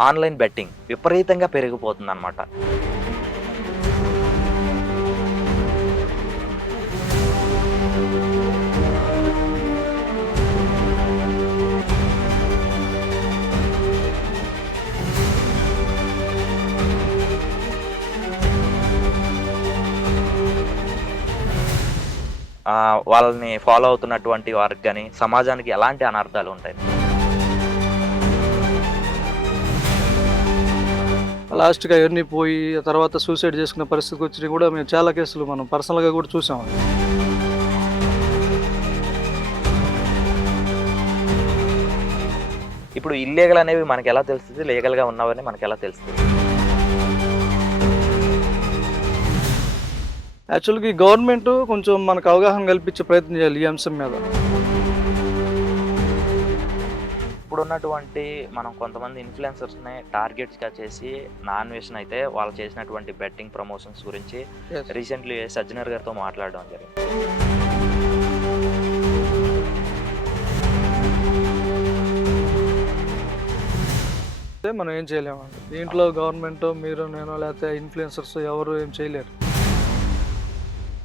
Online betting విపరీతంగా పెరిగిపోతుందనమాట. వాళ్ళని follow అవుతున్నటువంటి వారికి గాని, సమాజానికి ఎలాంటి అనర్థాలుంటాయి? లాస్ట్‌కి అయన్నీ పోయి, ఆ తర్వాత సూసైడ్ చేసుకునే పరిస్థితికొచ్చినయి గూడా మేము చాలా కేసులు మనం పర్సనల్‌గా గూడా చూసామండి. ఇప్పుడు ఇల్లీగల్ అనేవి మనకెలా తెలుస్తది? లీగల్‌గా ఉన్నవని మనకెలా తెలుస్తది? యాక్చువల్‌గా ఈ గవర్నమెంటు కొంచెం మనకు అవగాహన కల్పించే ప్రయత్నం చేయాలి ఈ అంశం మీద. ఇప్పుడున్నటువంటి మనం కొంతమంది ఇన్‌ఫ్లుయెన్సర్స్‌ని టార్గెట్స్‌గా చేసి నాన్ వెషన్ అయితే వాళ్ళు చేసినటువంటి బెట్టింగ్ ప్రమోషన్స్ గురించి యెస్. రీసెంట్‌లీ సజ్జనర్ గారితో మాట్లాడడం జరిగింది. అయితే మనం ఏం చేయలేమండి. దీంట్లో గవర్నమెంటో, మీరు, నేను లేతే ఇన్‌ఫ్లుయెన్సర్స్ ఎవరు ఏం చేయలేరు.